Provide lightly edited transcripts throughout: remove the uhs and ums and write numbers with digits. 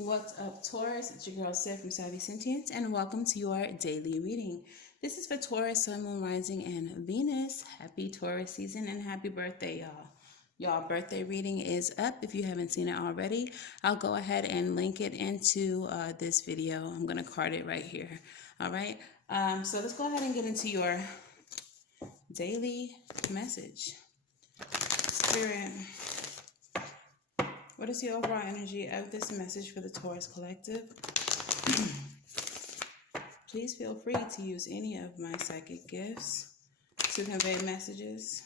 What's up, Taurus? It's your girl, Seth from Savvy Sentience, and welcome to your daily reading. This is for Taurus, Sun, Moon, Rising, and Venus. Happy Taurus season and happy birthday, y'all. Y'all, birthday reading is up. If you haven't seen it already, I'll go ahead and link it into this video. I'm going to card it right here. All right. So let's go ahead and get into your daily message. Spirit, what is the overall energy of this message for the Taurus collective? Please feel free to use any of my psychic gifts to convey messages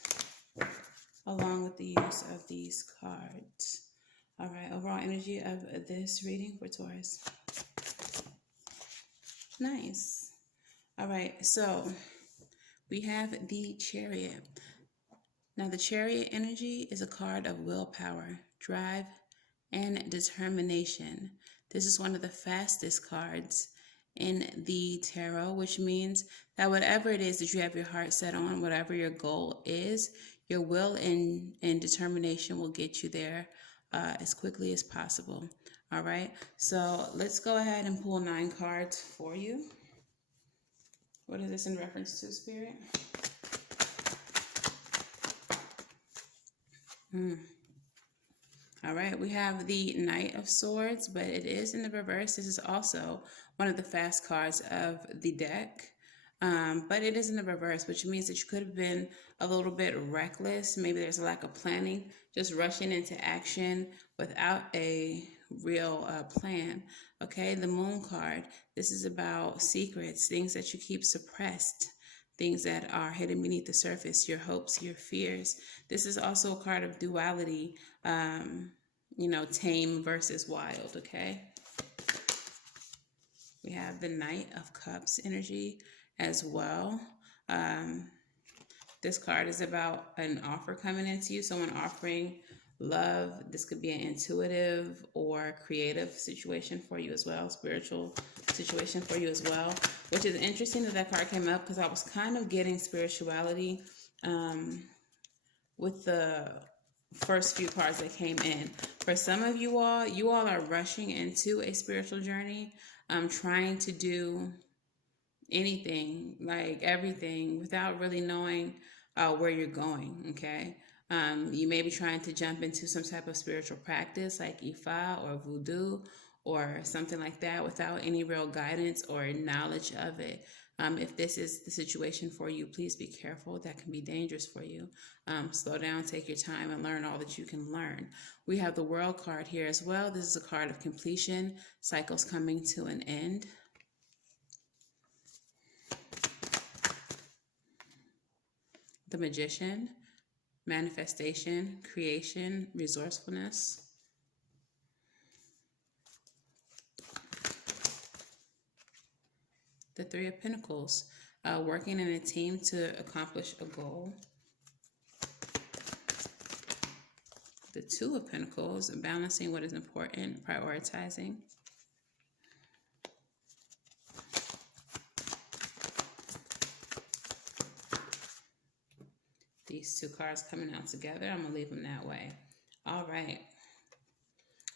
along with the use of these cards. All right, overall energy of this reading for Taurus. Nice. All right, so we have the Chariot. Now, the Chariot energy is a card of willpower, drive, and determination. This is one of the fastest cards in the tarot, which means that whatever it is that you have your heart set on, whatever your goal is, your will and determination will get you there as quickly as possible. All right, so let's go ahead and pull 9 cards for you. What is this in reference to, Spirit? All right, we have the Knight of Swords, but it is in the reverse. This is also one of the fast cards of the deck, but it is in the reverse, which means that you could have been a little bit reckless. Maybe there's a lack of planning, just rushing into action without a real plan. Okay, the Moon card, this is about secrets, things that you keep suppressed, things that are hidden beneath the surface, your hopes, your fears. This is also a card of duality, tame versus wild, okay? We have the Knight of Cups energy as well. This card is about an offer coming into you, someone offering love. This could be an intuitive or creative situation for you as well, spiritual situation for you as well, which is interesting that card came up because I was kind of getting spirituality with the first few cards that came in. For some of you all are rushing into a spiritual journey, trying to do anything, like everything, without really knowing where you're going, okay? You may be trying to jump into some type of spiritual practice like Ifa or Voodoo or something like that without any real guidance or knowledge of it. If this is the situation for you, please be careful. That can be dangerous for you. Slow down, take your time, and learn all that you can learn. We have the World card here as well. This is a card of completion, cycles coming to an end. The Magician, manifestation, creation, resourcefulness. The Three of Pentacles, working in a team to accomplish a goal. The Two of Pentacles, balancing what is important, prioritizing. These two cards coming out together. I'm going to leave them that way. All right.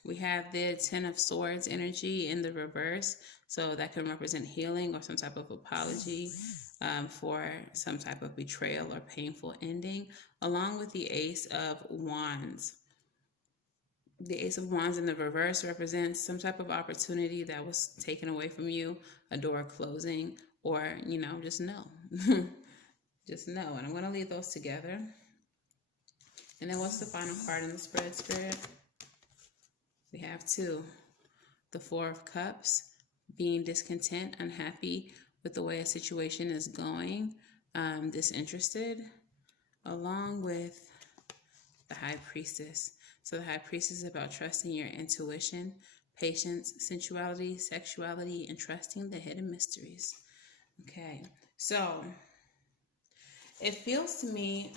We have the Ten of Swords energy in the reverse. So that can represent healing or some type of apology for some type of betrayal or painful ending, along with the Ace of Wands. The Ace of Wands in the reverse represents some type of opportunity that was taken away from you, a door closing, or, just no. Just know. And I'm going to leave those together. And then what's the final card in the spread, Spirit? We have 2. The Four of Cups, being discontent, unhappy with the way a situation is going, disinterested, along with the High Priestess. So the High Priestess is about trusting your intuition, patience, sensuality, sexuality, and trusting the hidden mysteries. Okay, so it feels to me,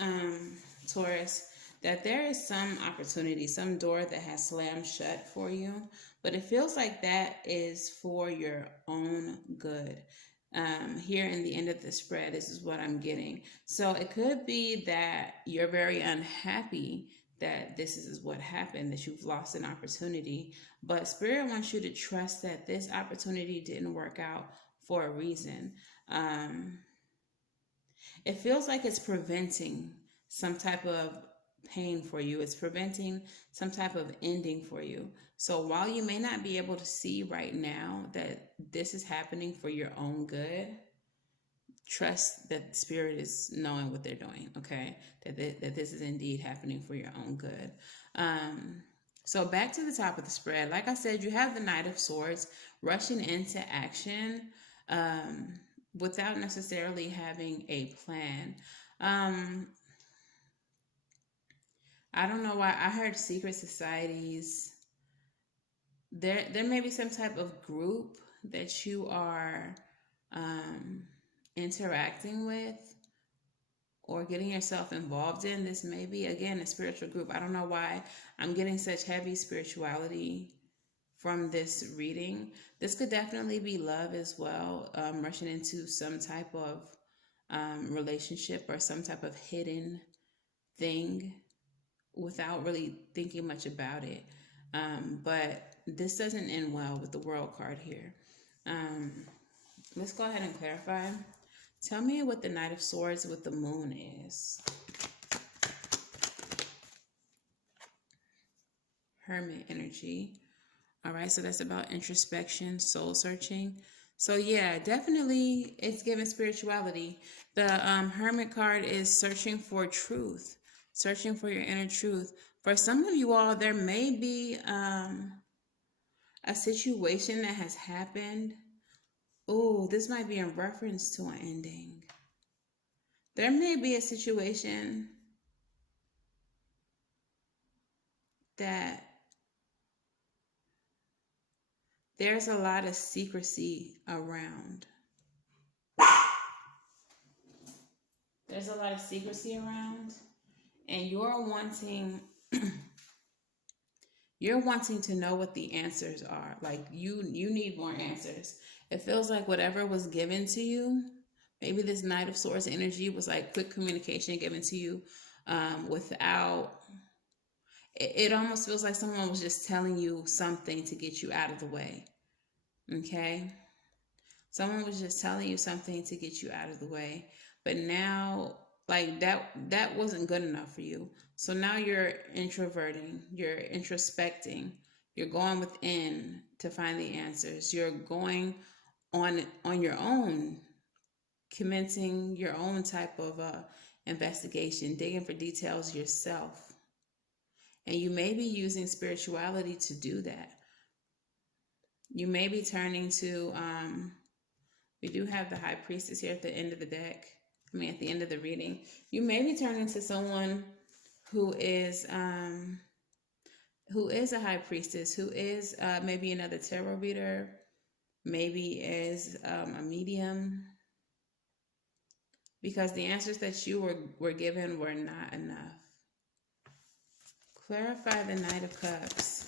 Taurus, that there is some opportunity, some door that has slammed shut for you, but it feels like that is for your own good. Here in the end of the spread, this is what I'm getting. So it could be that you're very unhappy that this is what happened, that you've lost an opportunity. But Spirit wants you to trust that this opportunity didn't work out for a reason. It feels like it's preventing some type of pain for you. It's preventing some type of ending for you. So while you may not be able to see right now that this is happening for your own good, trust that Spirit is knowing what they're doing, okay? That this is indeed happening for your own good. So back to the top of the spread. Like I said, you have the Knight of Swords rushing into action without necessarily having a plan. I don't know why I heard secret societies. There may be some type of group that you are interacting with or getting yourself involved in. This may be, again, a spiritual group. I don't know why I'm getting such heavy spirituality from this reading. This could definitely be love as well, rushing into some type of relationship or some type of hidden thing without really thinking much about it. But this doesn't end well with the World card here. Let's go ahead and clarify. Tell me what the Knight of Swords with the Moon is. Hermit energy. All right, so that's about introspection, soul searching. So yeah, definitely it's given spirituality. The Hermit card is searching for truth, searching for your inner truth. For some of you all, there may be a situation that has happened. Oh, this might be in reference to an ending. There may be a situation that there's a lot of secrecy around. There's a lot of secrecy around, and you're wanting to know what the answers are. Like you need more answers. It feels like whatever was given to you, maybe this Knight of Swords energy was like quick communication given to you without. It almost feels like someone was just telling you something to get you out of the way. Okay? Someone was just telling you something to get you out of the way. But now, like that wasn't good enough for you. So now you're introverting, you're introspecting, you're going within to find the answers. You're going on your own, commencing your own type of investigation, digging for details yourself. And you may be using spirituality to do that. You may be turning to, we do have the High Priestess here at the end of the deck. I mean, at the end of the reading. You may be turning to someone who is a High Priestess, who is maybe another tarot reader, maybe is a medium. Because the answers that you were given were not enough. Clarify the Knight of Cups.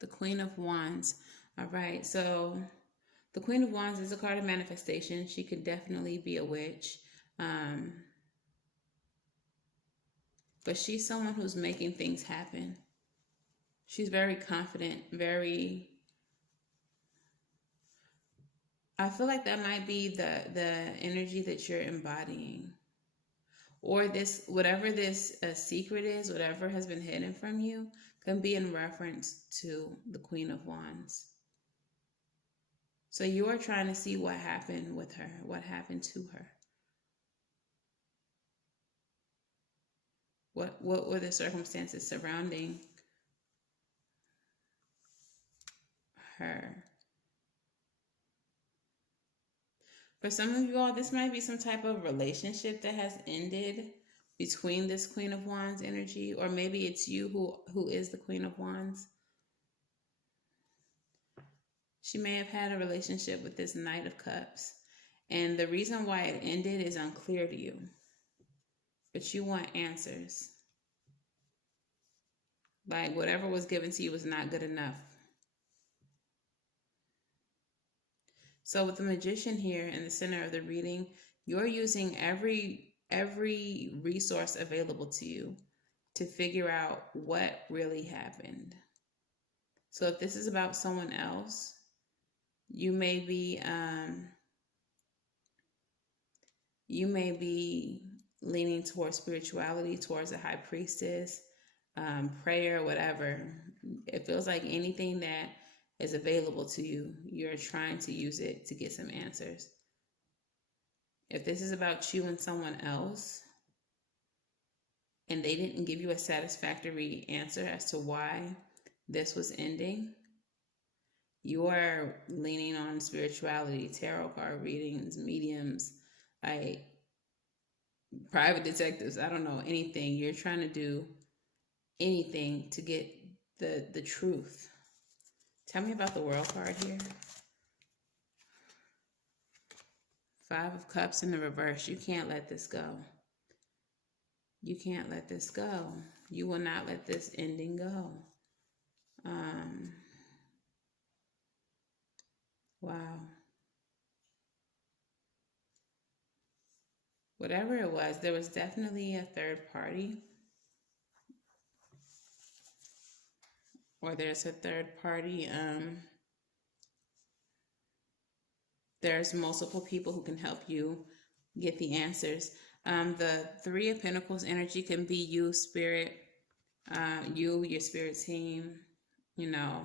The Queen of Wands. All right, so the Queen of Wands is a card of manifestation. She could definitely be a witch. But she's someone who's making things happen. She's very confident, I feel like that might be the energy that you're embodying. Or this, whatever this secret is, whatever has been hidden from you, can be in reference to the Queen of Wands. So you are trying to see what happened with her, what happened to her. What were the circumstances surrounding her? For some of you all, this might be some type of relationship that has ended between this Queen of Wands energy, or maybe it's you who is the Queen of Wands. She may have had a relationship with this Knight of Cups, and the reason why it ended is unclear to you. But you want answers. Like whatever was given to you was not good enough. So with the Magician here in the center of the reading, you're using every every resource available to you to figure out what really happened. So if this is about someone else, you may be leaning towards spirituality, towards a high priestess, prayer, whatever. It feels like anything that is available to you, you're trying to use it to get some answers. If this is about you and someone else, and they didn't give you a satisfactory answer as to why this was ending, you are leaning on spirituality, tarot card readings, mediums, like private detectives. I don't know, anything. You're trying to do anything to get the truth. Tell me about the World card here. 5 of Cups in the reverse. You can't let this go. You can't let this go. You will not let this ending go. Wow. Whatever it was, there was definitely a third party. Or there's a third party. There's multiple people who can help you get the answers. The 3 of Pentacles energy can be you, spirit, you, your spirit team, you know,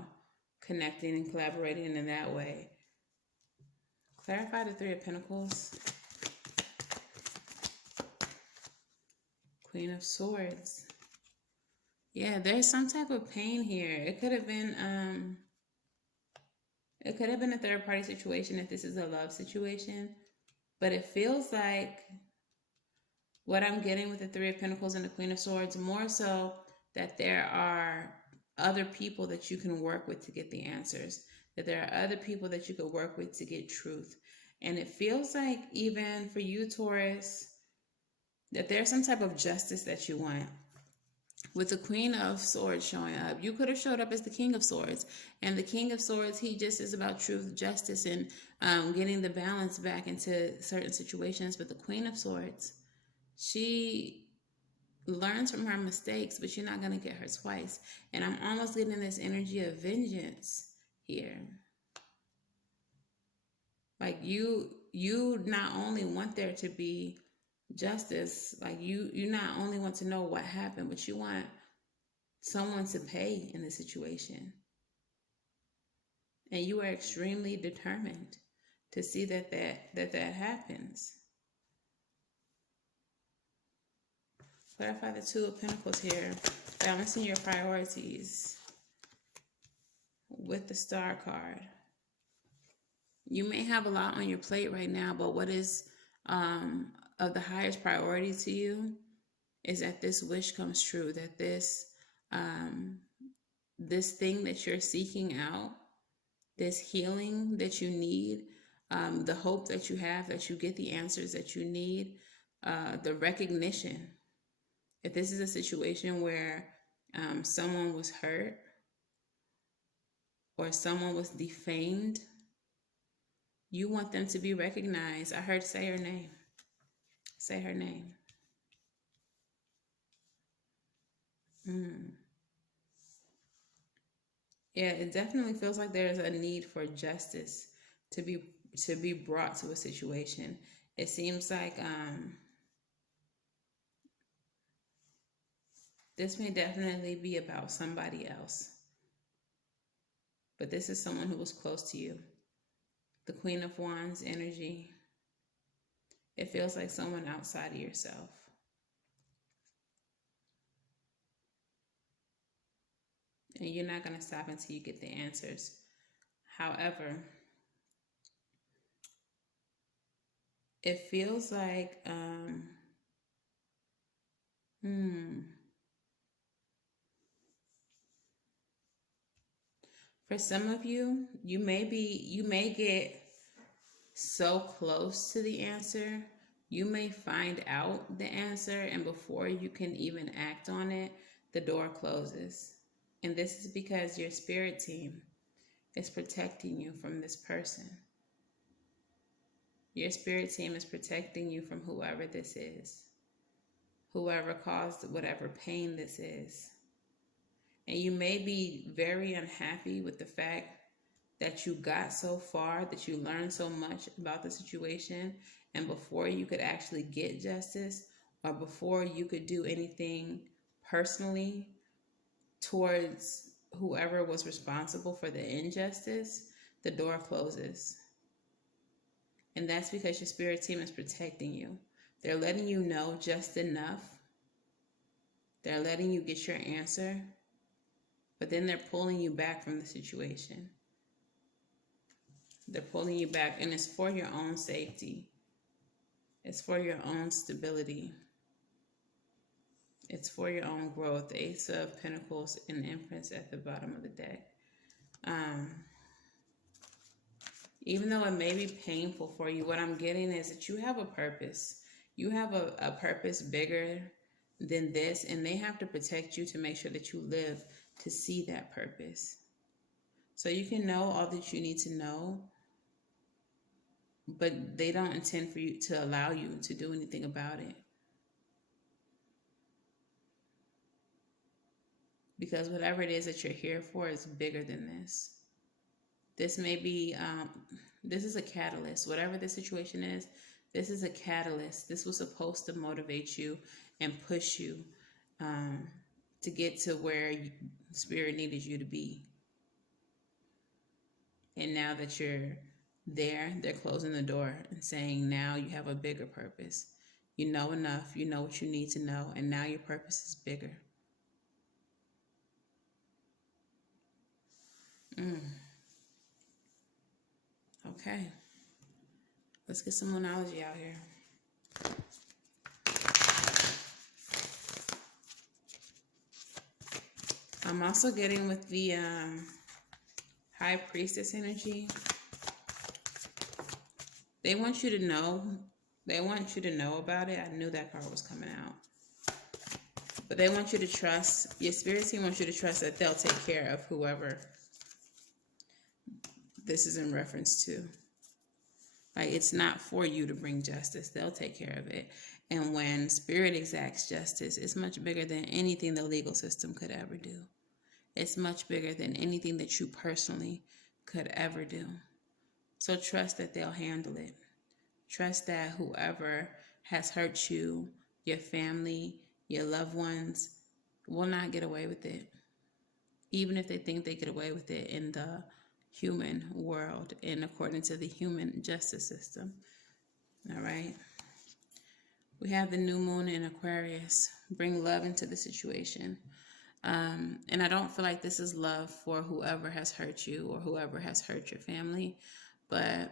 connecting and collaborating in that way. Clarify the 3 of Pentacles. Queen of Swords. Yeah, there's some type of pain here. It could have been a third party situation if this is a love situation. But it feels like what I'm getting with the 3 of Pentacles and the Queen of Swords, more so that there are other people that you can work with to get the answers. That there are other people that you could work with to get truth. And it feels like even for you, Taurus, that there's some type of justice that you want. With the Queen of Swords showing up, you could have showed up as the King of Swords. And the King of Swords, he just is about truth, justice, and getting the balance back into certain situations. But the Queen of Swords, she learns from her mistakes, but you're not going to get her twice. And I'm almost getting this energy of vengeance here. Like you not only want there to be justice, like you not only want to know what happened, but you want someone to pay in the situation. And you are extremely determined to see that happens. Clarify the 2 of Pentacles here. Balancing your priorities with the Star card. You may have a lot on your plate right now, but what is of the highest priority to you is that this wish comes true, that this thing that you're seeking out, this healing that you need, the hope that you have, that you get the answers that you need, the recognition. If this is a situation where someone was hurt or someone was defamed, you want them to be recognized. I heard say her name. Say her name. Yeah, it definitely feels like there's a need for justice to be brought to a situation. It seems like this may definitely be about somebody else. But this is someone who was close to you. The Queen of Wands energy. It feels like someone outside of yourself. And you're not going to stop until you get the answers. However, it feels like for some of you, you may get so close to the answer, you may find out the answer, and before you can even act on it, the door closes. And this is because your spirit team is protecting you from this person. Your spirit team is protecting you from whoever this is. whoever caused whatever pain this is. And you may be very unhappy with the fact that you got so far, that you learned so much about the situation, and before you could actually get justice, or before you could do anything personally towards whoever was responsible for the injustice, the door closes. And that's because your spirit team is protecting you. They're letting you know just enough. They're letting you get your answer, but then they're pulling you back from the situation. They're pulling you back, and it's for your own safety. It's for your own stability. It's for your own growth. The Ace of Pentacles and the Empress at the bottom of the deck. Even though it may be painful for you, what I'm getting is that you have a purpose. You have a purpose bigger than this, and they have to protect you to make sure that you live to see that purpose. So you can know all that you need to know, but they don't intend for you to allow you to do anything about it. Because whatever it is that you're here for is bigger than this. This may be, this is a catalyst. Whatever the situation is, this is a catalyst. This was supposed to motivate you and push you to get to where Spirit needed you to be. And now that you're there, they're closing the door and saying, now you have a bigger purpose. You know enough. You know what you need to know. And now your purpose is bigger. Okay. Let's get some moonology out here. I'm also getting with the High Priestess energy. They want you to know. They want you to know about it. I knew that card was coming out. But they want you to trust. Your spirit team wants you to trust that they'll take care of whoever this is in reference to. Like, it's not for you to bring justice. They'll take care of it. And when Spirit exacts justice, it's much bigger than anything the legal system could ever do. It's much bigger than anything that you personally could ever do. So trust that they'll handle it. Trust that whoever has hurt you, your family, your loved ones, will not get away with it. Even if they think they get away with it in the human world and according to the human justice system. All right. We have the new moon in Aquarius. Bring love into the situation. And I don't feel like this is love for whoever has hurt you or whoever has hurt your family, but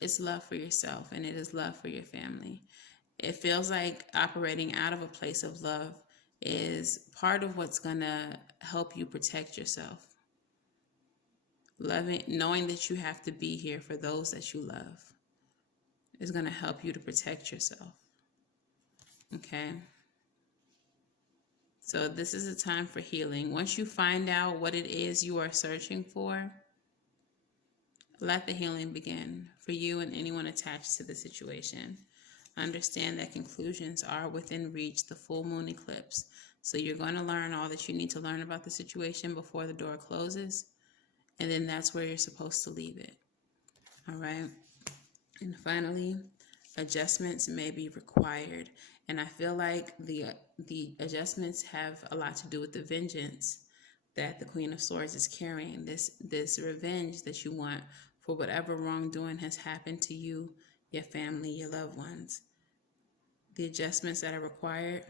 it's love for yourself, and it is love for your family. It feels like operating out of a place of love is part of what's going to help you protect yourself. Loving, knowing that you have to be here for those that you love is going to help you to protect yourself. Okay? So this is a time for healing. Once you find out what it is you are searching for, let the healing begin for you and anyone attached to the situation. Understand that conclusions are within reach, the full moon eclipse. So you're going to learn all that you need to learn about the situation before the door closes. And then that's where you're supposed to leave it. All right. And finally, adjustments may be required. And I feel like the adjustments have a lot to do with the vengeance that the Queen of Swords is carrying. This revenge that you want for whatever wrongdoing has happened to you, your family, your loved ones. The adjustments that are required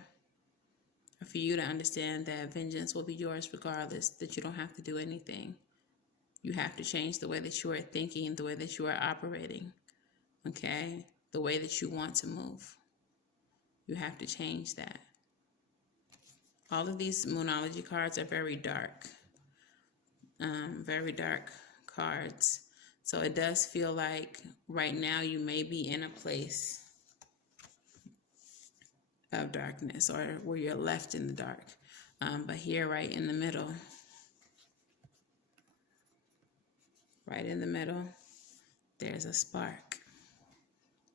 are for you to understand that vengeance will be yours regardless, that you don't have to do anything. You have to change the way that you are thinking, the way that you are operating, okay? The way that you want to move. You have to change that. All of these moonology cards are very dark cards. So it does feel like right now you may be in a place of darkness or where you're left in the dark. But here, right in the middle, there's a spark.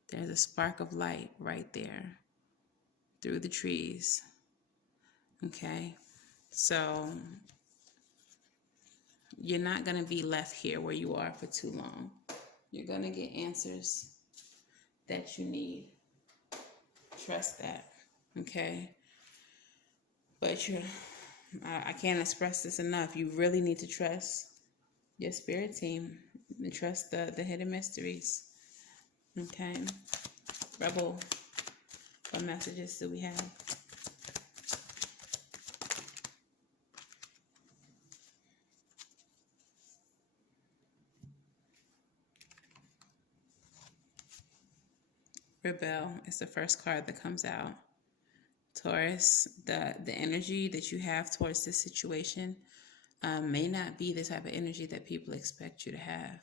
There's a spark of light right there through the trees. Okay, so you're not going to be left here where you are for too long. You're going to get answers that you need. Trust that. Okay, but I can't express this enough. You really need to trust your spirit team and trust the hidden mysteries. Okay, Rebel, what messages do we have? Rebel is the first card that comes out. Taurus, the energy that you have towards this situation may not be the type of energy that people expect you to have.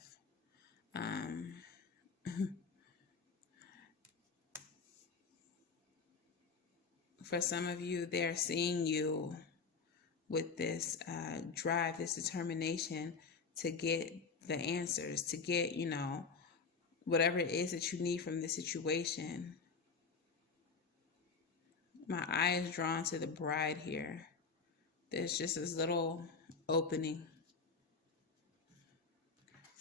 For some of you, they're seeing you with this drive, this determination to get the answers, to get, whatever it is that you need from the situation. My eye is drawn to the bride here. There's just this little opening.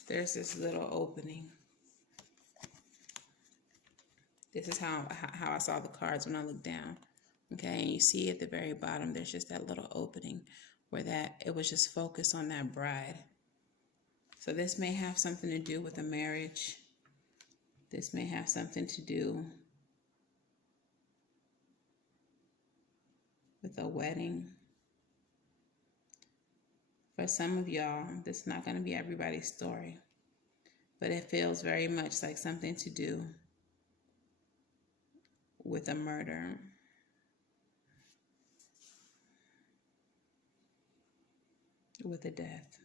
There's this little opening. This is how I saw the cards when I looked down. Okay, and you see at the very bottom, there's just that little opening where it was just focused on that bride. So this may have something to do with a marriage. This may have something to do with a wedding. For some of y'all, this is not going to be everybody's story, but it feels very much like something to do with a murder. With a death.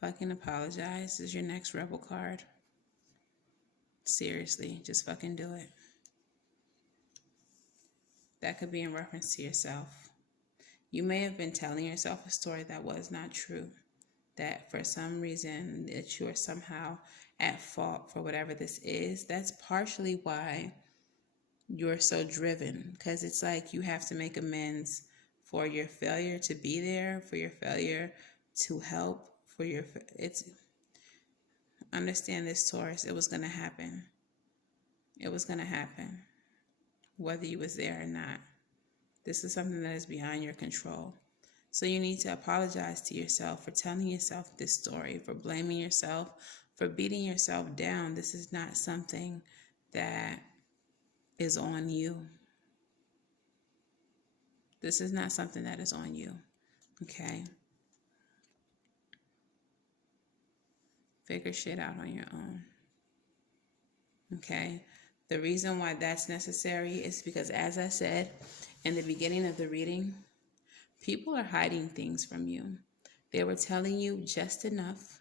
Fucking apologize is your next Rebel card. Seriously, just fucking do it. That could be in reference to yourself. You may have been telling yourself a story that was not true. That for some reason that you are somehow at fault for whatever this is. That's partially why you're so driven, because it's like you have to make amends for your failure to be there, for your failure to help, understand this, Taurus. It was going to happen. It was going to happen, whether you was there or not. This is something that is beyond your control. So you need to apologize to yourself for telling yourself this story, for blaming yourself, for beating yourself down. This is not something that is on you. This is not something that is on you. Okay? Figure shit out on your own. Okay? The reason why that's necessary is because, as I said in the beginning of the reading, people are hiding things from you. They were telling you just enough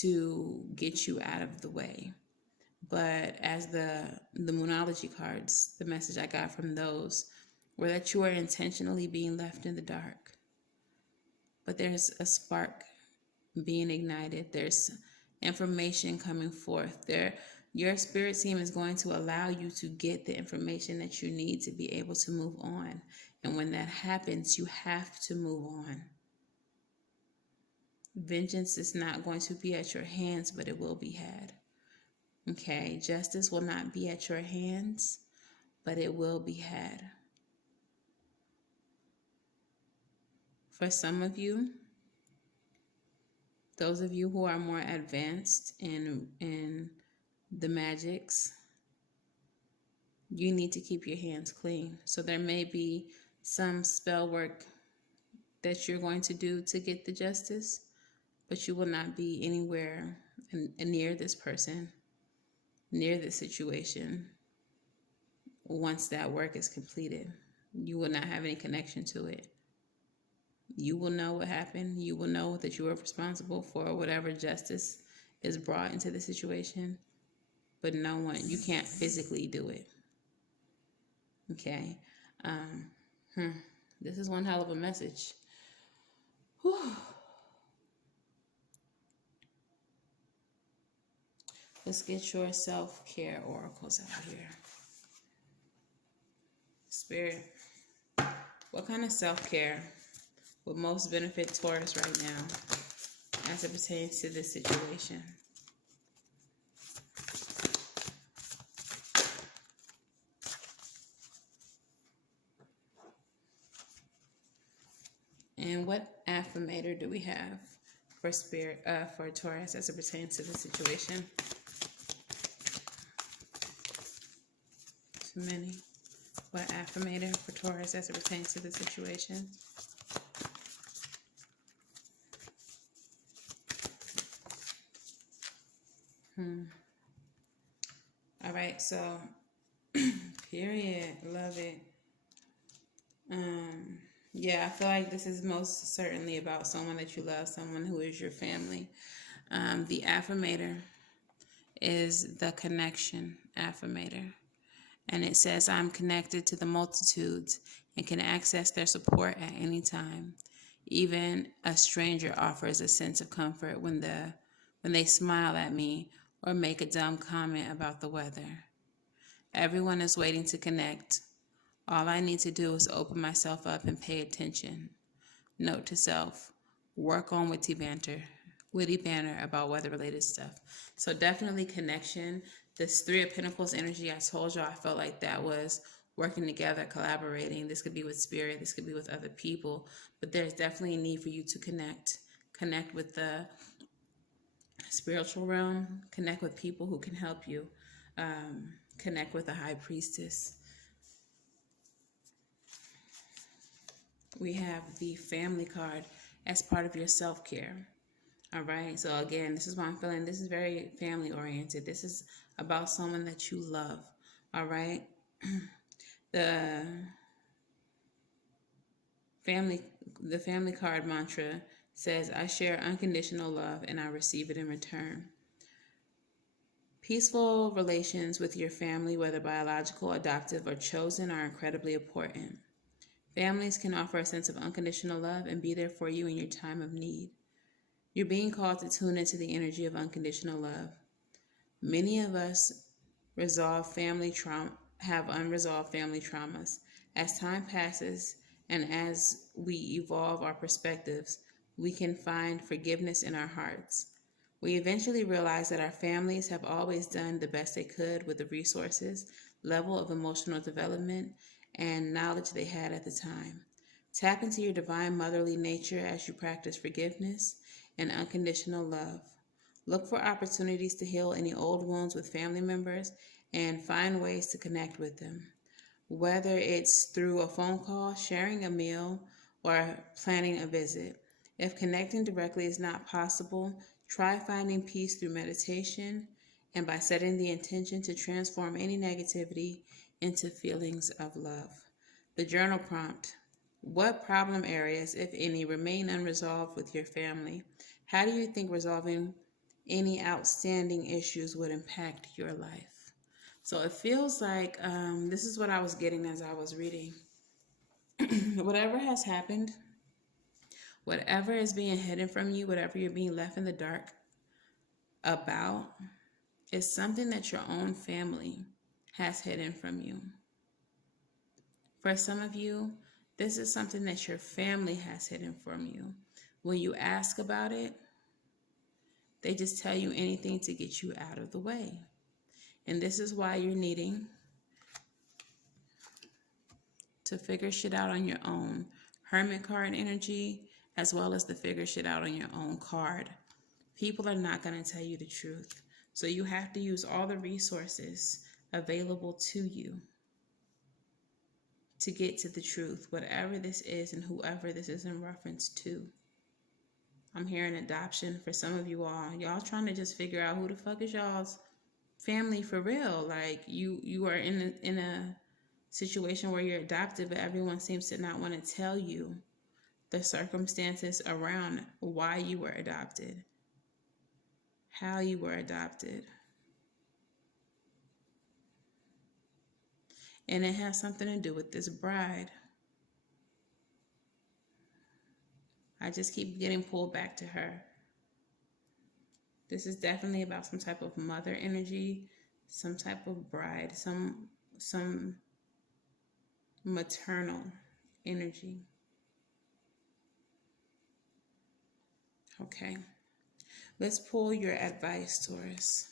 to get you out of the way. But as the Moonology cards, the message I got from those were that you are intentionally being left in the dark. But there's a spark being ignited. There's information coming forth. Your spirit team is going to allow you to get the information that you need to be able to move on. And when that happens, you have to move on. Vengeance is not going to be at your hands, but it will be had. Okay, justice will not be at your hands, but it will be had. For some of you, those of you who are more advanced in the magics, you need to keep your hands clean. So there may be some spell work that you're going to do to get the justice, but you will not be anywhere near this person, near this situation. Once that work is completed, you will not have any connection to it. You will know what happened. You will know that you are responsible for whatever justice is brought into the situation, but no one, you can't physically do it. Okay. This is one hell of a message. Whew. Let's get your self-care oracles out here. Spirit, what kind of self-care would most benefit Taurus right now as it pertains to this situation? And what affirmator do we have for Spirit, for Taurus as it pertains to the situation? Too many. What affirmator for Taurus as it pertains to the situation? All right, so period. Love it. Yeah, I feel like this is most certainly about someone that you love, someone who is your family. The affirmator is the connection affirmator. And it says, I'm connected to the multitudes and can access their support at any time. Even a stranger offers a sense of comfort when they smile at me or make a dumb comment about the weather. Everyone is waiting to connect. All I need to do is open myself up and pay attention. Note to self, work on witty banter about weather-related stuff. So definitely connection. This Three of Pentacles energy, I told you, I felt like that was working together, collaborating. This could be with spirit. This could be with other people. But there's definitely a need for you to connect. Connect with the spiritual realm. Connect with people who can help you. Connect with the High Priestess. We have the Family card as part of your self-care. All right. So again, this is what I'm feeling. This is very family oriented. This is about someone that you love. All right. The family card mantra says, I share unconditional love and I receive it in return. Peaceful relations with your family, whether biological, adoptive, or chosen, are incredibly important. Families can offer a sense of unconditional love and be there for you in your time of need. You're being called to tune into the energy of unconditional love. Many of us have unresolved family traumas. As time passes and as we evolve our perspectives, we can find forgiveness in our hearts. We eventually realize that our families have always done the best they could with the resources, level of emotional development, and knowledge they had at the time. Tap into your divine motherly nature as you practice forgiveness and unconditional love. Look for opportunities to heal any old wounds with family members and find ways to connect with them. Whether it's through a phone call, sharing a meal, or planning a visit. If connecting directly is not possible, try finding peace through meditation and by setting the intention to transform any negativity into feelings of love. The journal prompt. What problem areas, if any, remain unresolved with your family? How do you think resolving any outstanding issues would impact your life? So it feels like this is what I was getting as I was reading. Whatever has happened, whatever is being hidden from you, whatever you're being left in the dark about, is something that your own family has hidden from you. For some of you, this is something that your family has hidden from you. When you ask about it, they just tell you anything to get you out of the way. And this is why you're needing to figure shit out on your own. Hermit card energy, as well as the figure shit out on your own card. People are not going to tell you the truth. So you have to use all the resources available to you to get to the truth, whatever this is and whoever this is in reference to. I'm hearing adoption for some of you all. Y'all trying to just figure out who the fuck is y'all's family for real. Like you are in a situation where you're adopted, but everyone seems to not want to tell you the circumstances around why you were adopted, how you were adopted. And it has something to do with this bride. I just keep getting pulled back to her. This is definitely about some type of mother energy, some type of bride, some maternal energy. Okay. Let's pull your advice, Taurus.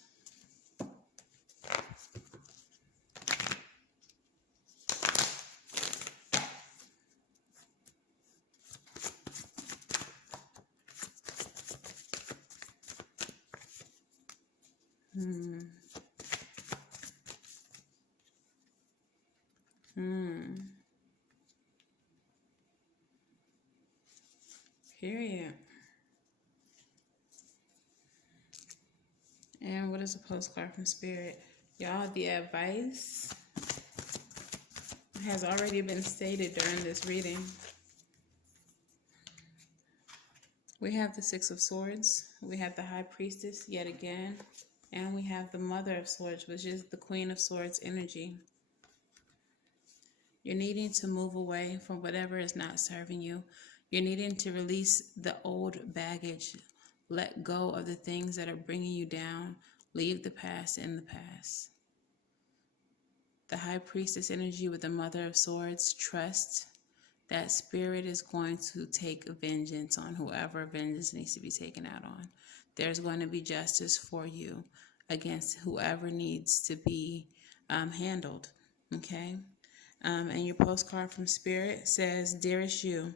Period. And what is a postcard from Spirit? Y'all, the advice has already been stated during this reading. We have the Six of Swords. We have the High Priestess yet again. And we have the Mother of Swords, which is the Queen of Swords energy. You're needing to move away from whatever is not serving you. You're needing to release the old baggage. Let go of the things that are bringing you down. Leave the past in the past. The High Priestess energy with the Mother of Swords, trust that Spirit is going to take vengeance on whoever vengeance needs to be taken out on. There's going to be justice for you against whoever needs to be handled. Okay? And your postcard from Spirit says, Dearest you,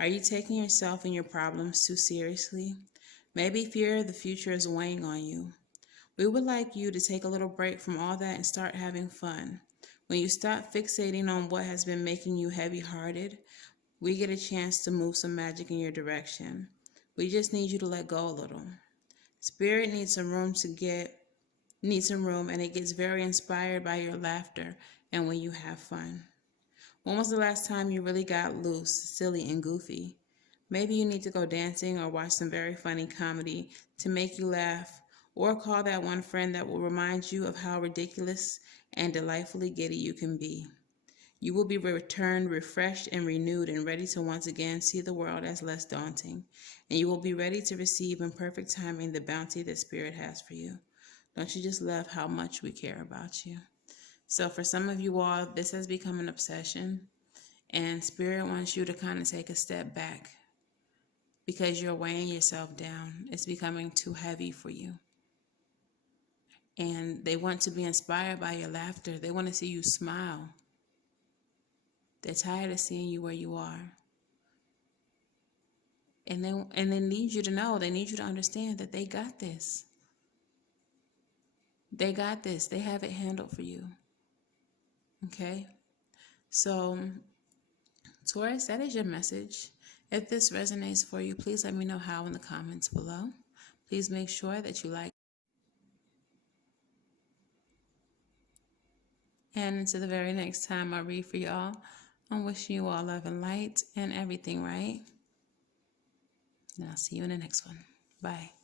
are you taking yourself and your problems too seriously? Maybe fear of the future is weighing on you. We would like you to take a little break from all that and start having fun. When you stop fixating on what has been making you heavy-hearted, we get a chance to move some magic in your direction. We just need you to let go a little. Spirit needs some room and it gets very inspired by your laughter and when you have fun. When was the last time you really got loose, silly, and goofy? Maybe you need to go dancing or watch some very funny comedy to make you laugh, or call that one friend that will remind you of how ridiculous and delightfully giddy you can be. You will be returned refreshed and renewed and ready to once again see the world as less daunting, and you will be ready to receive in perfect timing the bounty that Spirit has for you. Don't you just love how much we care about you? So for some of you all, this has become an obsession, and Spirit wants you to kind of take a step back because you're weighing yourself down. It's becoming too heavy for you. And they want to be inspired by your laughter. They want to see you smile. They're tired of seeing you where you are. And they need you to know, they need you to understand that they got this. They got this. They have it handled for you. Okay? So, Taurus, that is your message. If this resonates for you, please let me know how in the comments below. Please make sure that you like. And until the very next time I read for y'all, I'm wishing you all love and light and everything, right? And I'll see you in the next one. Bye.